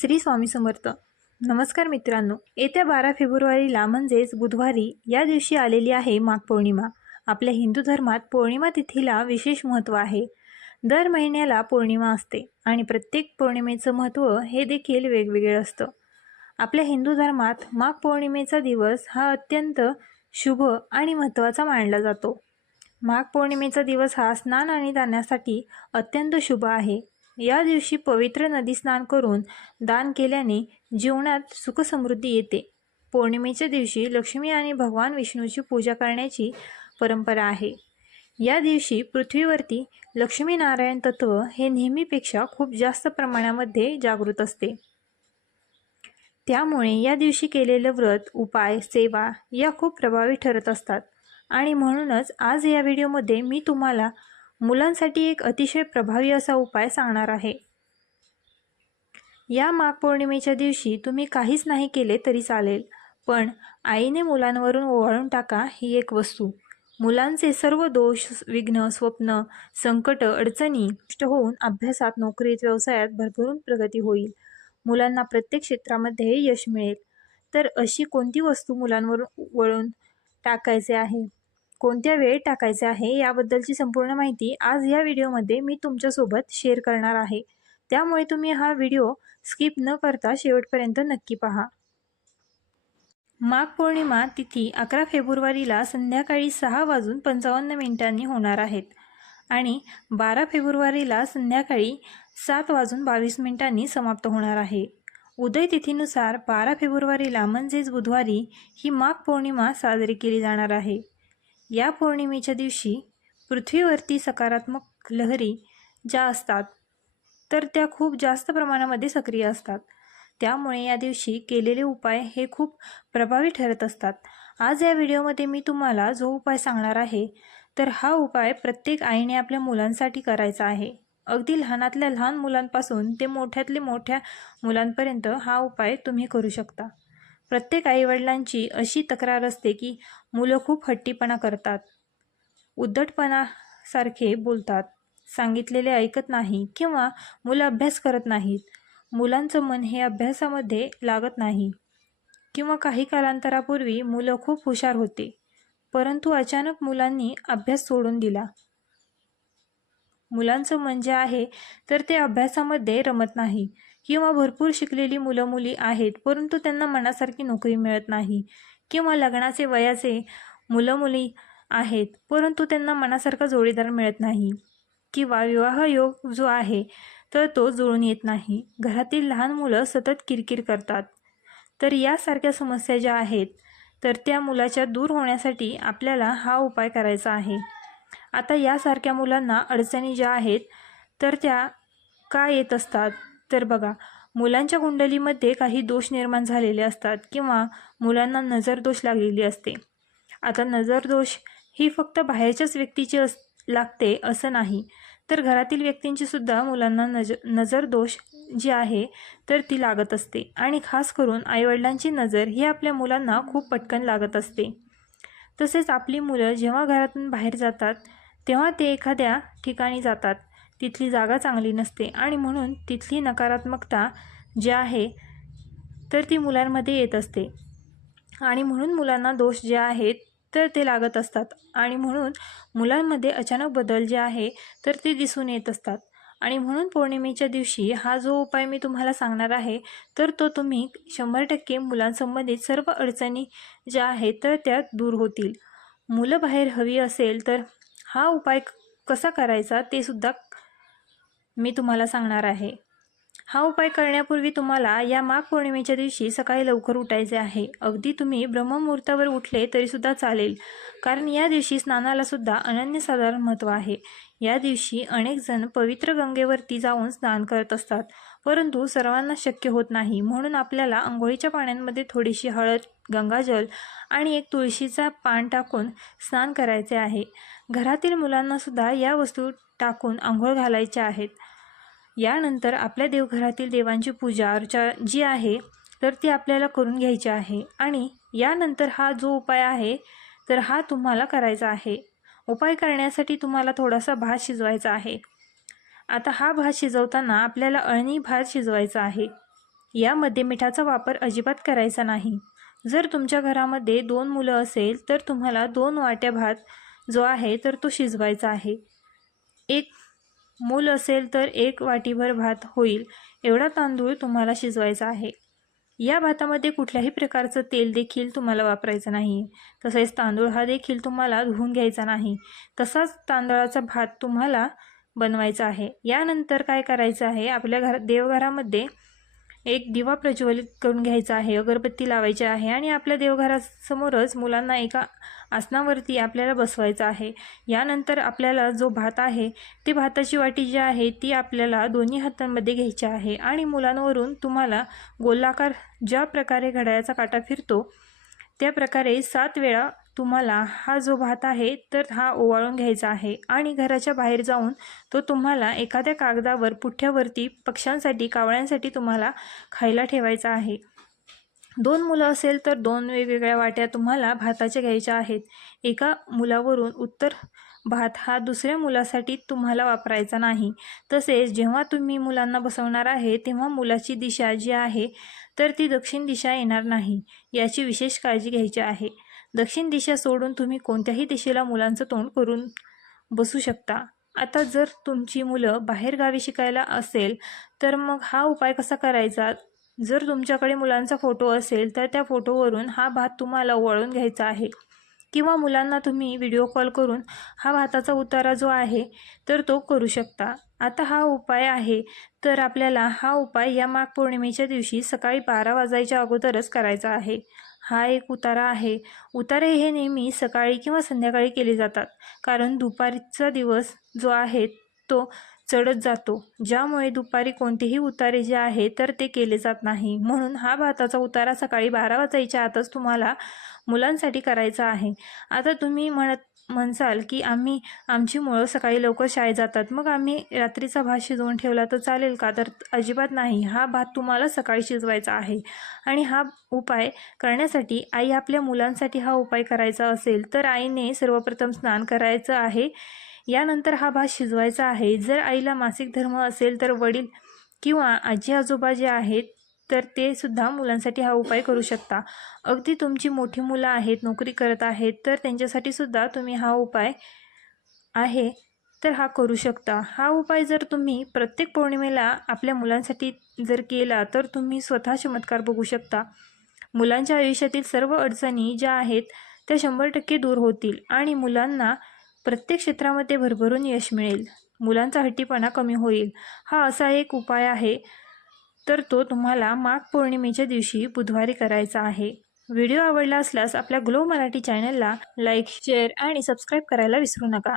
श्री स्वामी समर्थ. नमस्कार मित्रांनो येत्या बारा फेब्रुवारीला म्हणजेच बुधवारी या दिवशी आलेली आहे माघ पौर्णिमा. आपल्या हिंदू धर्मात पौर्णिमा तिथीला विशेष महत्त्व आहे. दर महिन्याला पौर्णिमा असते आणि प्रत्येक पौर्णिमेचं महत्त्व हे देखील वेगवेगळं असतं. आपल्या हिंदू धर्मात माघ पौर्णिमेचा दिवस हा अत्यंत शुभ आणि महत्त्वाचा मानला जातो. माघ पौर्णिमेचा दिवस हा स्नान आणि दानासाठी अत्यंत शुभ आहे. या दिवशी पवित्र नदी स्नान करून दान केल्याने जीवनात सुखसमृद्धी येते. पौर्णिमेच्या दिवशी लक्ष्मी आणि भगवान विष्णूची पूजा करण्याची परंपरा आहे. या दिवशी पृथ्वीवरती लक्ष्मीनारायण तत्व हे नेहमीपेक्षा खूप जास्त प्रमाणामध्ये जागृत असते. त्यामुळे या दिवशी केलेलं व्रत उपाय सेवा या खूप प्रभावी ठरत असतात. आणि म्हणूनच आज या व्हिडिओमध्ये मी तुम्हाला मुलांसाठी एक अतिशय प्रभावी असा उपाय सांगणार आहे. या माघ पौर्णिमेच्या दिवशी तुम्ही काहीच नाही केले तरी चालेल पण आईने मुलांवरून ओवाळून टाका ही एक वस्तू. मुलांचे सर्व दोष विघ्न स्वप्न संकट अडचणी नष्ट होऊन अभ्यासात नोकरीत व्यवसायात भरभरून प्रगती होईल. मुलांना प्रत्येक क्षेत्रामध्ये यश मिळेल. तर अशी कोणती वस्तू मुलांवर वळून टाकायचे आहे? कोणत्या वेळेत टाकायचे आहे याबद्दलची संपूर्ण माहिती आज या व्हिडिओमध्ये मी तुमच्यासोबत शेअर करणार आहे. त्यामुळे तुम्ही हा व्हिडिओ स्किप न करता शेवटपर्यंत नक्की पहा. माघ पौर्णिमा तिथी अकरा फेब्रुवारीला संध्याकाळी सहा वाजून पंचावन्न मिनिटांनी होणार आहेत आणि बारा फेब्रुवारीला संध्याकाळी सात वाजून बावीस मिनिटांनी समाप्त होणार आहे. उदय तिथीनुसार बारा फेब्रुवारीला म्हणजेच बुधवारी ही माघ पौर्णिमा साजरी केली जाणार आहे. या पौर्णिमेच्या दिवशी पृथ्वीवरती सकारात्मक लहरी ज्या असतात तर त्या खूप जास्त प्रमाणामध्ये सक्रिय असतात. त्यामुळे या दिवशी केलेले उपाय हे खूप प्रभावी ठरत असतात. आज या व्हिडिओमध्ये मी तुम्हाला जो उपाय सांगणार आहे तर हा उपाय प्रत्येक आईने आपल्या मुलांसाठी करायचा आहे. अगदी लहानातल्या लहान मुलांपासून ते मोठ्यातले मोठ्या मुलांपर्यंत हा उपाय तुम्ही करू शकता. प्रत्येक आईवडिलांची अशी तक्रार असते की मुलं खूप हट्टीपणा करतात. उद्धटपणासारखे बोलतात. सांगितलेले ऐकत नाही किंवा मुलं अभ्यास करत नाहीत. मुलांचं मन हे अभ्यासामध्ये लागत नाही. किंवा काही कालांतरापूर्वी मुलं खूप हुशार होते परंतु अचानक मुलांनी अभ्यास सोडून दिला. मुलांचं मन जे आहे तर ते अभ्यासामध्ये रमत नाही. किंवा भरपूर शिकलेली मुलं मुली आहेत परंतु त्यांना मनासारखी नोकरी मिळत नाही किंवा लग्नाचे वयाचे मुलं मुली आहेत परंतु त्यांना मनासारखा जोडीदार मिळत नाही किंवा विवाह योग जो आहे तर तो जुळून येत नाही. घरातील लहान मुलं सतत किरकिर करतात. तर यासारख्या समस्या ज्या आहेत तर त्या मुलाच्या दूर होण्यासाठी आपल्याला हा उपाय करायचा आहे. आता यासारख्या मुलांना अडचणी ज्या आहेत तर त्या का येत असतात? तर बघा मुलांच्या कुंडलीमध्ये काही दोष निर्माण झालेले असतात किंवा मुलांना नजर दोष लागलेली असते. आता नजर दोष ही फक्त बाहेरच्याच व्यक्तीची अस लागते असं नाही. तर घरातील व्यक्तींची सुद्धा मुलांना नज नजर दोष जी आहे तर ती लागत असते. आणि खास करून आईवडिलांची नजर ही आपल्या मुलांना खूप पटकन लागत असते. तसेच आपली मुलं जेव्हा घरातून बाहेर जातात तेव्हा ते एखाद्या ठिकाणी जातात. तिथली जागा चांगली नसते आणि म्हणून तिथली नकारात्मकता जी आहे तर ती मुलांमध्ये येत असते. आणि म्हणून मुलांना दोष जे आहेत तर ते लागत असतात. आणि म्हणून मुलांमध्ये अचानक बदल जे आहे तर ते दिसून येत असतात. आणि म्हणून पौर्णिमेच्या दिवशी हा जो उपाय मी तुम्हाला सांगणार आहे तर तो तुम्ही शंभर टक्के मुलांसंबंधित सर्व अडचणी ज्या आहेत तर त्या दूर होतील. मुलं बाहेर हवी असेल तर हा उपाय कसा करायचा ते सुद्धा मी तुम्हाला सांगणार आहे. हा उपाय करण्यापूर्वी तुम्हाला या माघ पौर्णिमेच्या दिवशी सकाळी लवकर उठायचे आहे. अगदी तुम्ही ब्रह्ममुहूर्तावर उठले तरीसुद्धा चालेल. कारण या दिवशी स्नानाला सुद्धा अनन्यसाधारण महत्त्व आहे. या दिवशी अनेक जण पवित्र गंगेवरती जाऊन स्नान करत असतात. परंतु सर्वांना शक्य होत नाही. म्हणून आपल्याला आंघोळीच्या पाण्यांमध्ये थोडीशी हळद गंगाजल आणि एक तुळशीचा पान टाकून स्नान करायचे आहे. घरातील मुलांनासुद्धा या वस्तू टाकून आंघोळ घालायच्या आहेत. यानंतर आपल्या देवघरातील देवांची पूजा अर्चा जी आहे तर ती आपल्याला करून घ्यायची आहे. आणि यानंतर हा जो उपाय आहे तर हा तुम्हाला करायचा आहे. उपाय करण्यासाठी तुम्हाला थोडासा भात शिजवायचा आहे. आता हा भात शिजवताना आपल्याला अळणी भात शिजवायचा आहे. यामध्ये मिठाचा वापर अजिबात करायचा नाही. जर तुमच्या घरामध्ये दोन मुलं असेल तर तुम्हाला दोन वाट्या भात जो आहे तर तो शिजवायचा आहे. एक मूल असेल तर एक वाटीभर भात होईल. एवढा तांदूळ तुम्हाला शिजवायचा आहे. या भातामध्ये कुठल्याही प्रकारचं तेल देखील तुम्हाला वापरायचं नाही. तसेच तांदूळ हा देखील तुम्हाला धुवून घ्यायचा नाही. तसाच तांदळाचा भात तुम्हाला बनवायचा आहे. यानंतर काय करायचं आहे? आपल्या घर देवघरामध्ये एक दिवा प्रज्वलित करून घ्यायचा आहे अगरबत्ती लावायची आहे आणि आपल्या देवघरासमोरच मुलांना एका आसनावरती आपल्याला बसवायचं आहे. यानंतर आपल्याला जो भात आहे ती भाताची वाटी जी आहे ती आपल्याला दोन्ही हातांमध्ये घ्यायची आहे आणि मुलांवरून तुम्हाला गोलाकार ज्या प्रकारे घड्याळाचा काटा फिरतो त्या प्रकारे सात वेळा तुम्हाला हा जो भात आहे तर हा ओवाळून घ्यायचा आहे आणि घराच्या बाहेर जाऊन तो तुम्हाला एखाद्या कागदावर पुठ्ठ्यावरती पक्ष्यांसाठी कावळ्यांसाठी तुम्हाला खायला ठेवायचा आहे. दोन मुलं असेल तर दोन वेगवेगळ्या वाट्या तुम्हाला भाताच्या घ्यायच्या आहेत. एका मुलावरून उत्तर भात हा दुसऱ्या मुलासाठी तुम्हाला वापरायचा नाही. तसेच जेव्हा तुम्ही मुलांना बसवणार आहे तेव्हा मुलाची दिशा जी आहे तर ती दक्षिण दिशा येणार नाही. याची विशेष काळजी घ्यायची आहे. दक्षिण दिशा सोडून तुम्ही कोणत्याही दिशेला मुलांचं तोंड करून बसू शकता. आता जर तुमची मुलं बाहेरगावी शिकायला असेल तर मग हा उपाय कसा करायचा? जर तुमच्याकडे मुलांचा फोटो असेल तर त्या फोटोवरून हा भात तुम्हाला वळून घ्यायचा आहे. किंवा मुलांना तुम्ही व्हिडिओ कॉल करून हा भाताचा उतारा जो आहे तर तो करू शकता. आता हा उपाय आहे तर आपल्याला हा उपाय या माघ पौर्णिमेच्या दिवशी सकाळी बारा वाजायच्या अगोदरच करायचा आहे. हा एक उतारा आहे. उतारे हे नेहमी सकाळी किंवा संध्याकाळी केले जातात. कारण दुपारीचा दिवस जो आहे तो चढत जातो. ज्यामुळे दुपारी कोणतेही उतारे जे आहे तर ते केले जात नाही. म्हणून हा भाताचा उतारा सकाळी बारा वाजायच्या आतच तुम्हाला मुलांसाठी करायचा आहे. आता तुम्ही म्हणत म्हणसाल की आम्ही आमची मुळं सकाळी लवकर शाळेत जातात. मग आम्ही रात्रीचा भात शिजवून ठेवला तर चालेल का? तर अजिबात नाही. हा भात तुम्हाला सकाळी शिजवायचा आहे. आणि हा उपाय करण्यासाठी आई आपल्या मुलांसाठी हा उपाय करायचा असेल तर आईने सर्वप्रथम स्नान करायचं आहे. यानंतर हा भात शिजवायचा आहे. जर आईला मासिक धर्म असेल तर वडील किंवा आजी आजोबा जे आहेत तर ते सुद्धा मुलांसाठी हा उपाय करू शकता. अगदी तुमची मोठी मुलं आहेत नोकरी करत आहेत तर त्यांच्यासाठी सुद्धा तुम्ही हा उपाय आहे तर हा करू शकता. हा उपाय जर तुम्ही प्रत्येक पौर्णिमेला आपल्या मुलांसाठी जर केला तर तुम्ही स्वतः चमत्कार बघू शकता. मुलांच्या आयुष्यातील सर्व अडचणी ज्या आहेत त्या शंभर टक्के दूर होतील आणि मुलांना प्रत्येक क्षेत्रामध्ये भरभरून यश मिळेल. मुलांचा हट्टीपणा कमी होईल. हा असा एक उपाय आहे. तर तो तुम्हाला माघ पौर्णिमेच्या दिवशी बुधवारी करायचा आहे. व्हिडिओ आवडला असल्यास आपल्या ग्लो मराठी चॅनलला लाईक शेअर आणि सबस्क्राईब करायला विसरू नका.